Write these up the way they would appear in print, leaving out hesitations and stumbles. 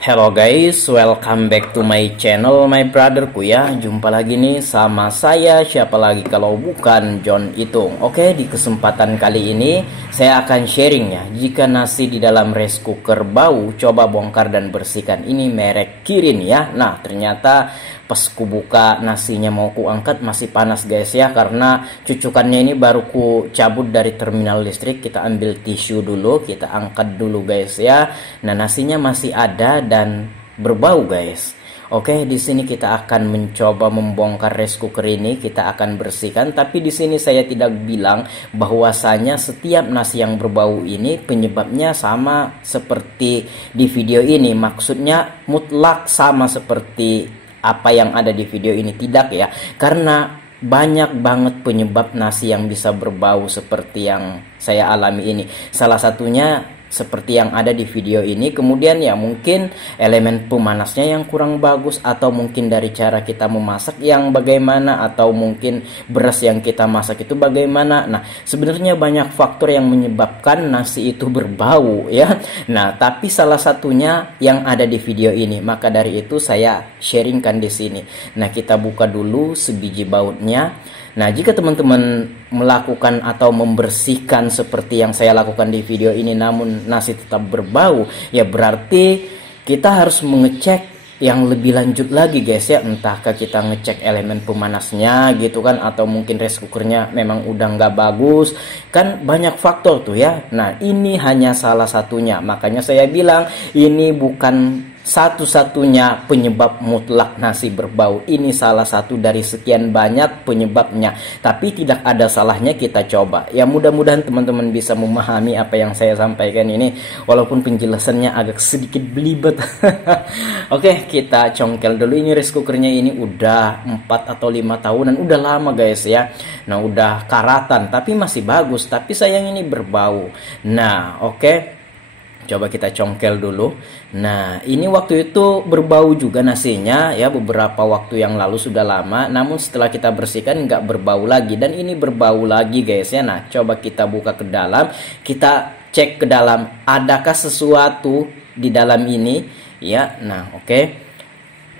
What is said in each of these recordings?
Hello guys, welcome back to my channel, my brotherku ya. Jumpa lagi nih sama saya, siapa lagi kalau bukan John Itung. Oke, di kesempatan kali ini saya akan sharing ya. Jika nasi di dalam rice cooker bau, coba bongkar dan bersihkan. Ini merek Kirin ya. Nah, ternyata pas ku buka nasinya mau ku angkat masih panas guys ya, karena cucukannya ini baru ku cabut dari terminal listrik. Kita ambil tisu dulu, kita angkat dulu guys ya. Nah, nasinya masih ada dan berbau guys. Oke, di sini kita akan mencoba membongkar rice cooker ini, kita akan bersihkan. Tapi di sini saya tidak bilang bahwasanya setiap nasi yang berbau ini penyebabnya sama seperti di video ini. Maksudnya mutlak sama seperti apa yang ada di video ini, tidak ya, karena banyak banget penyebab nasi yang bisa berbau seperti yang saya alami ini. Salah satunya seperti yang ada di video ini. Kemudian ya mungkin elemen pemanasnya yang kurang bagus, atau mungkin dari cara kita memasak yang bagaimana, atau mungkin beras yang kita masak itu bagaimana. Nah, sebenarnya banyak faktor yang menyebabkan nasi itu berbau ya. Nah, tapi salah satunya yang ada di video ini. Maka dari itu saya sharingkan di sini. Nah, kita buka dulu sebiji bautnya. Nah, jika teman-teman melakukan atau membersihkan seperti yang saya lakukan di video ini namun nasi tetap berbau, ya berarti kita harus mengecek yang lebih lanjut lagi guys ya. Entahkah kita ngecek elemen pemanasnya gitu kan, atau mungkin rice cookernya memang udah nggak bagus. Kan banyak faktor tuh ya. Nah, ini hanya salah satunya. Makanya saya bilang ini bukan satu-satunya penyebab mutlak nasi berbau. Ini salah satu dari sekian banyak penyebabnya. Tapi tidak ada salahnya kita coba. Ya, mudah-mudahan teman-teman bisa memahami apa yang saya sampaikan ini, walaupun penjelasannya agak sedikit belibet. Oke, kita congkel dulu. Ini rice cookernya ini udah 4 atau 5 tahunan, udah lama guys ya. Nah, udah karatan tapi masih bagus, tapi sayang ini berbau. Nah, oke, coba kita congkel dulu. Nah, ini waktu itu berbau juga nasinya ya, beberapa waktu yang lalu, sudah lama. Namun setelah kita bersihkan nggak berbau lagi, dan ini berbau lagi guys ya. Nah, coba kita buka ke dalam, kita cek ke dalam, adakah sesuatu di dalam ini ya. Nah, oke.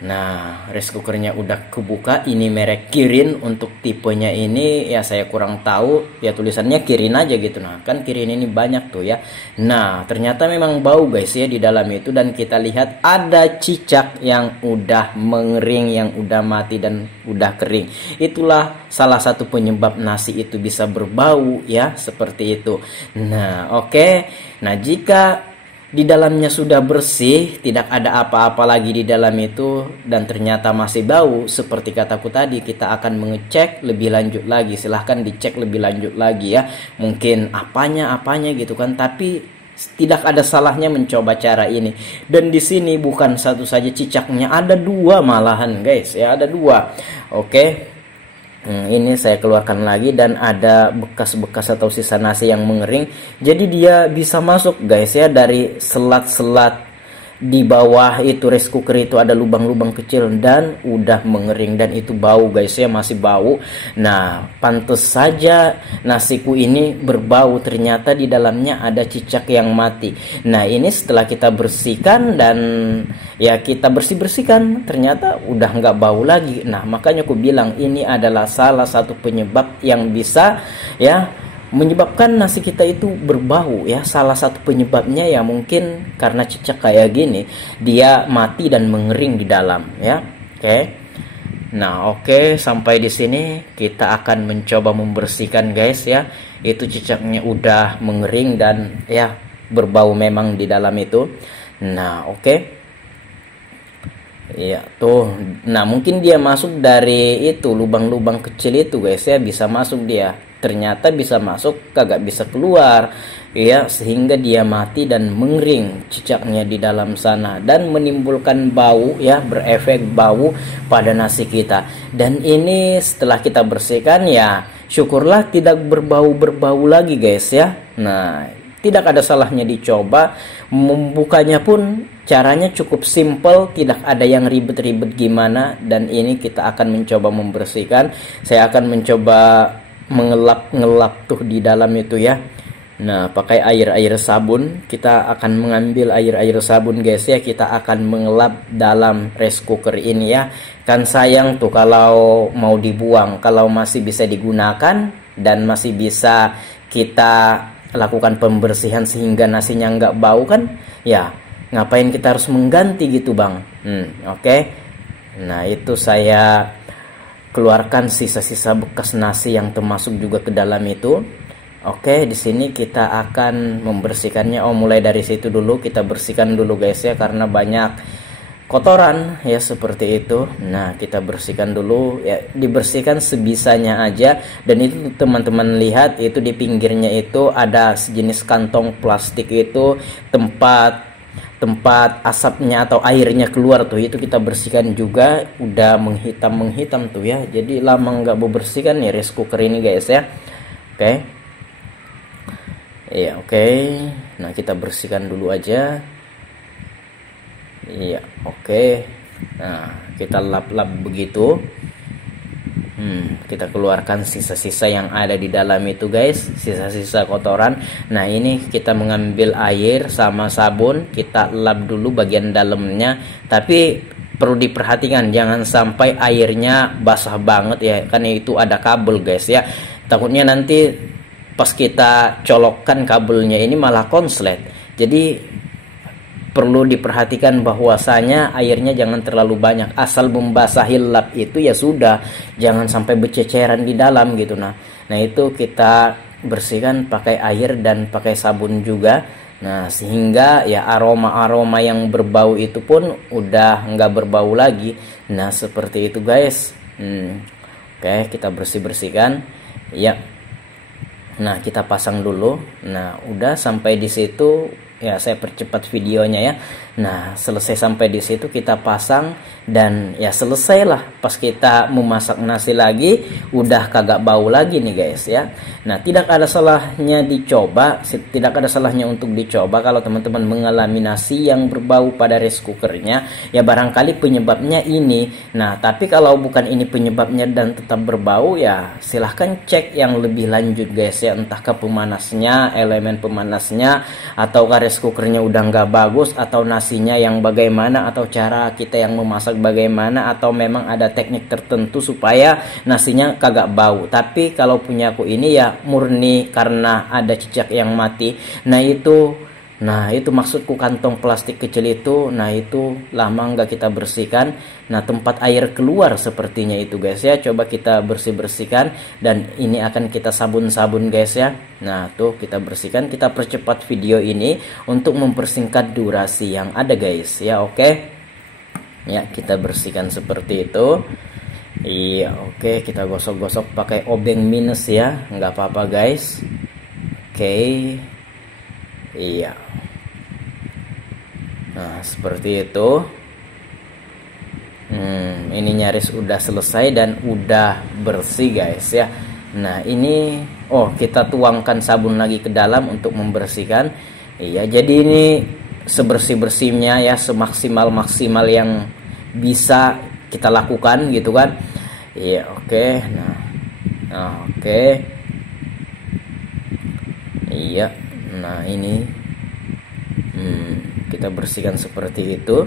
Nah, rice cookernya udah kebuka. Ini merek Kirin. Untuk tipenya ini ya saya kurang tahu, ya tulisannya Kirin aja gitu. Nah, kan Kirin ini banyak tuh ya. Nah, ternyata memang bau guys ya di dalam itu. Dan kita lihat ada cicak yang udah mengering, yang udah mati dan udah kering. Itulah salah satu penyebab nasi itu bisa berbau ya, seperti itu. Nah, oke. Nah, jika di dalamnya sudah bersih, tidak ada apa-apa lagi di dalam itu, dan ternyata masih bau seperti kataku tadi, kita akan mengecek lebih lanjut lagi. Silahkan dicek lebih lanjut lagi ya, mungkin apanya gitu kan. Tapi tidak ada salahnya mencoba cara ini. Dan di sini bukan satu saja cicaknya, ada 2 malahan guys ya, ada 2. Oke. Ini saya keluarkan lagi, dan ada bekas-bekas atau sisa nasi yang mengering. Jadi dia bisa masuk guys ya, dari selat-selat di bawah itu rice cooker itu ada lubang-lubang kecil dan udah mengering, dan itu bau guys ya, masih bau. Nah, pantas saja nasiku ini berbau, ternyata di dalamnya ada cicak yang mati. Nah, ini setelah kita bersihkan dan ya kita bersihkan, ternyata udah nggak bau lagi. Nah, makanya aku bilang ini adalah salah satu penyebab yang bisa ya menyebabkan nasi kita itu berbau ya. Salah satu penyebabnya ya mungkin karena cicak kayak gini, dia mati dan mengering di dalam ya. Oke. Nah, oke, sampai di sini kita akan mencoba membersihkan guys ya. Itu cicaknya udah mengering dan ya berbau memang di dalam itu. Nah, oke. Iya tuh. Nah, mungkin dia masuk dari itu lubang-lubang kecil itu guys ya, bisa masuk dia. Ternyata bisa masuk, kagak bisa keluar ya, sehingga dia mati dan mengering cicaknya di dalam sana, dan menimbulkan bau ya, berefek bau pada nasi kita. Dan ini setelah kita bersihkan ya, syukurlah tidak berbau-berbau lagi guys ya. Nah, tidak ada salahnya dicoba. Membukanya pun caranya cukup simple, tidak ada yang ribet-ribet gimana. Dan ini kita akan mencoba membersihkan. Saya akan mencoba mengelap-ngelap tuh di dalam itu ya. Nah, pakai air sabun, kita akan mengambil air sabun guys ya, kita akan mengelap dalam rice cooker ini ya. Kan sayang tuh kalau mau dibuang, kalau masih bisa digunakan dan masih bisa kita lakukan pembersihan sehingga nasinya nggak bau kan, ya ngapain kita harus mengganti gitu bang. Oke. Nah, itu saya keluarkan sisa-sisa bekas nasi yang termasuk juga ke dalam itu. Oke, di sini kita akan membersihkannya. Mulai dari situ dulu kita bersihkan dulu guys ya, karena banyak kotoran ya seperti itu. Nah, kita bersihkan dulu ya, dibersihkan sebisanya aja. Dan itu teman-teman lihat, itu di pinggirnya itu ada sejenis kantong plastik, itu tempat asapnya atau airnya keluar tuh, itu kita bersihkan juga. Udah menghitam tuh ya, jadi lama nggak bebersihkan ya rice cooker ini guys ya. Oke. Iya, oke. Nah, kita bersihkan dulu aja. Iya, oke. Nah, kita lap-lap begitu. Kita keluarkan sisa-sisa yang ada di dalam itu guys, sisa-sisa kotoran. Nah, ini kita mengambil air sama sabun, kita lap dulu bagian dalamnya. Tapi perlu diperhatikan jangan sampai airnya basah banget ya, karena itu ada kabel guys ya. Takutnya nanti pas kita colokkan kabelnya ini malah konslet. Jadi perlu diperhatikan bahwasanya airnya jangan terlalu banyak, asal membasahi lap itu ya sudah, jangan sampai berceceran di dalam gitu. Nah itu kita bersihkan pakai air dan pakai sabun juga. Nah, sehingga ya aroma-aroma yang berbau itu pun udah nggak berbau lagi. Nah, seperti itu guys. Oke, kita bersihkan ya. Nah, kita pasang dulu. Nah, udah sampai di situ ya, saya percepat videonya ya. Nah, selesai sampai di situ kita pasang dan ya selesailah. Pas kita memasak nasi lagi udah kagak bau lagi nih guys ya. Nah, tidak ada salahnya dicoba, tidak ada salahnya untuk dicoba kalau teman-teman mengalami nasi yang berbau pada rice cookernya. Ya barangkali penyebabnya ini. Nah, tapi kalau bukan ini penyebabnya dan tetap berbau, ya silahkan cek yang lebih lanjut guys ya. Entahkah pemanasnya, elemen pemanasnya, atau rice cookernya udah nggak bagus, atau nasinya yang bagaimana, atau cara kita yang memasak bagaimana, atau memang ada teknik tertentu supaya nasinya kagak bau. Tapi kalau punya aku ini ya murni karena ada cicak yang mati. Nah itu maksudku, kantong plastik kecil itu. Nah itu lama nggak kita bersihkan. Nah, tempat air keluar sepertinya itu guys ya, coba kita bersihkan. Dan ini akan kita sabun guys ya. Nah tuh kita bersihkan, kita percepat video ini untuk mempersingkat durasi yang ada guys ya. Oke ya, kita bersihkan seperti itu. Iya, oke, kita gosok-gosok pakai obeng minus ya, nggak apa-apa guys. Oke. Iya. Nah, seperti itu. Ini nyaris udah selesai dan udah bersih guys ya. Nah, ini kita tuangkan sabun lagi ke dalam untuk membersihkan. Iya, jadi ini sebersih-bersihnya ya, semaksimal yang bisa kita lakukan gitu kan. Iya, oke. Nah, oke. Iya. Nah, ini kita bersihkan seperti itu.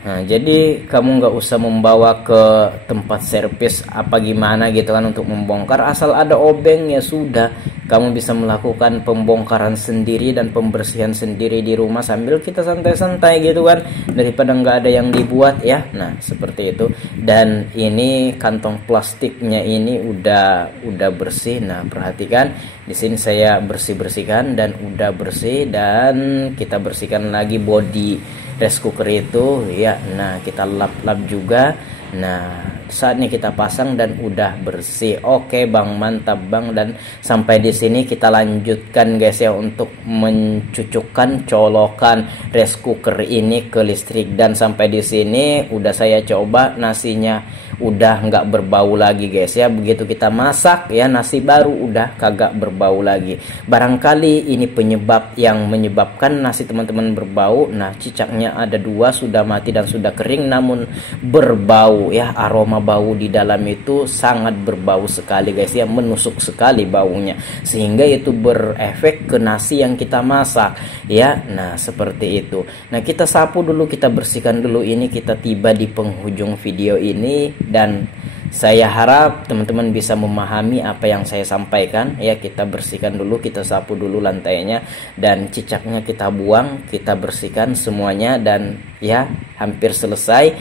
Nah, jadi kamu nggak usah membawa ke tempat servis apa gimana gitu kan untuk membongkar, asal ada obeng ya sudah, kamu bisa melakukan pembongkaran sendiri dan pembersihan sendiri di rumah sambil kita santai-santai gitu kan, daripada nggak ada yang dibuat ya. Nah, seperti itu. Dan ini kantong plastiknya ini udah bersih. Nah, perhatikan di sini saya bersihkan dan udah bersih, dan kita bersihkan lagi body rice cooker itu ya. Nah, kita lap-lap juga. Nah, saatnya kita pasang dan udah bersih. Oke bang, mantap bang. Dan sampai di sini kita lanjutkan guys ya untuk mencucukkan colokan rice cooker ini ke listrik. Dan sampai di sini udah saya coba, nasinya udah nggak berbau lagi guys ya. Begitu kita masak ya, nasi baru udah kagak berbau lagi. Barangkali ini penyebab yang menyebabkan nasi teman-teman berbau. Nah, cicaknya ada 2, sudah mati dan sudah kering namun berbau ya. Aroma bau di dalam itu sangat berbau sekali guys ya, menusuk sekali baunya, sehingga itu berefek ke nasi yang kita masak ya. Nah, seperti itu. Nah, kita sapu dulu, kita bersihkan dulu. Ini kita tiba di penghujung video ini dan saya harap teman-teman bisa memahami apa yang saya sampaikan ya. Kita bersihkan dulu, kita sapu dulu lantainya dan cicaknya kita buang, kita bersihkan semuanya dan ya hampir selesai.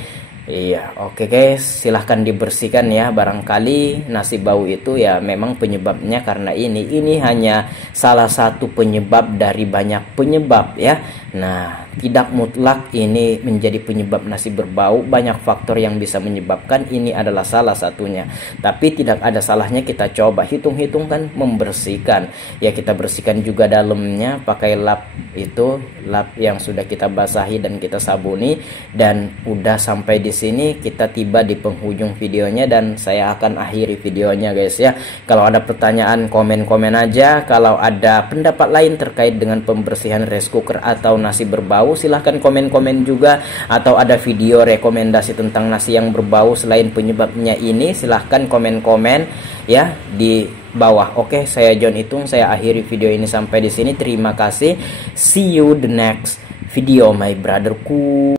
Iya, oke guys, silahkan dibersihkan ya. Barangkali nasi bau itu ya memang penyebabnya karena ini hanya salah satu penyebab dari banyak penyebab ya. Nah, tidak mutlak ini menjadi penyebab nasi berbau. Banyak faktor yang bisa menyebabkan, ini adalah salah satunya. Tapi tidak ada salahnya kita coba hitung-hitung kan, membersihkan. Ya, kita bersihkan juga dalamnya pakai lap itu, lap yang sudah kita basahi dan kita sabuni. Dan udah sampai di sini, kita tiba di penghujung videonya dan saya akan akhiri videonya guys ya. Kalau ada pertanyaan, komen-komen aja. Kalau ada pendapat lain terkait dengan pembersihan rice cooker atau nasi berbau, silahkan komen-komen juga. Atau ada video rekomendasi tentang nasi yang berbau selain penyebabnya ini, silahkan komen-komen ya di bawah. Oke, saya John Itung, saya akhiri video ini sampai di sini. Terima kasih. See you the next video my brotherku.